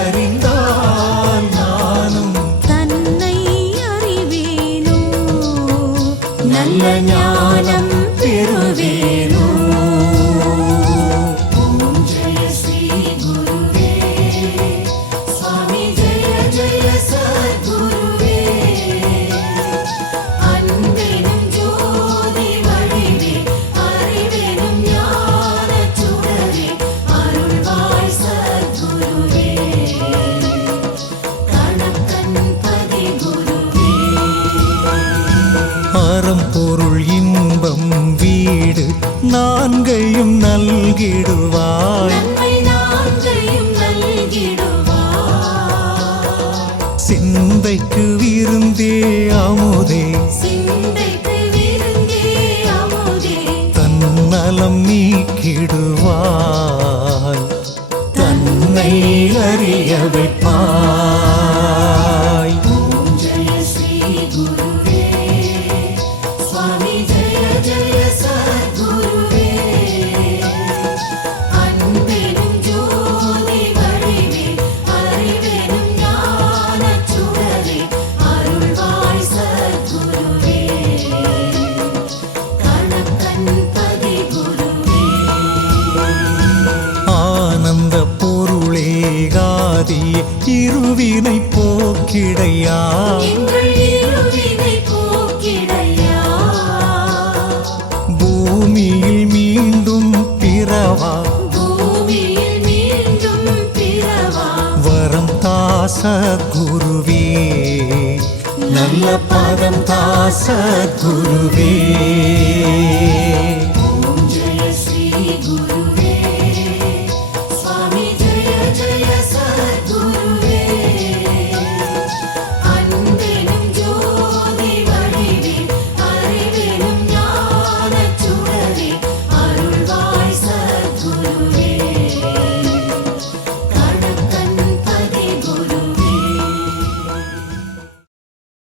அறிந்தால் நானும் தன்னை அறிவேனோ நல்ல ஞானம் பெறுவேனோ. ஓம் ஜெய ஸ்ரீ குருவே சுவாமி ஜெய ஜெய சத்குருவே. அன்பெனும் ஜோதி வடிவே அறிவெனும் ஞானச் சுடரே அருள்வாய் சத்குருவே. கணக்கன் பதி குருவே. அறம் பொருள் இன்பம் வீடு நான்கையும் நல்கிடுவாய். நன்மை நான்கையும் நல்கிடுவாய். சிந்தைக்கு விருந்தே அமுதே சிந்தைக்கு விருந்தே அமுதே தன்னலம் நீக்கிடுவாய். தன்னை அறிய வைப்பாய். ஓம் ஜெய ஸ்ரீ குருவே சுவாமி ஜெய ஜெய சத்குருவே. அன்பெனும் ஜோதி வடிவே அறிவெனும் ஞானச் சுடரே அருள்வாய் சத்குருவே. கணக்கன் பதி குருவே. ஆனந்த பொருளே காதி இருவினை போக்கிடையா. எங்கள் இருவினை போக்கிடையா. பூமியில் மீண்டும் பிறவா பூமியில் மீண்டும் பிறவா. வரம் தாச குருவே நல்ல பதம் தாச குருவே.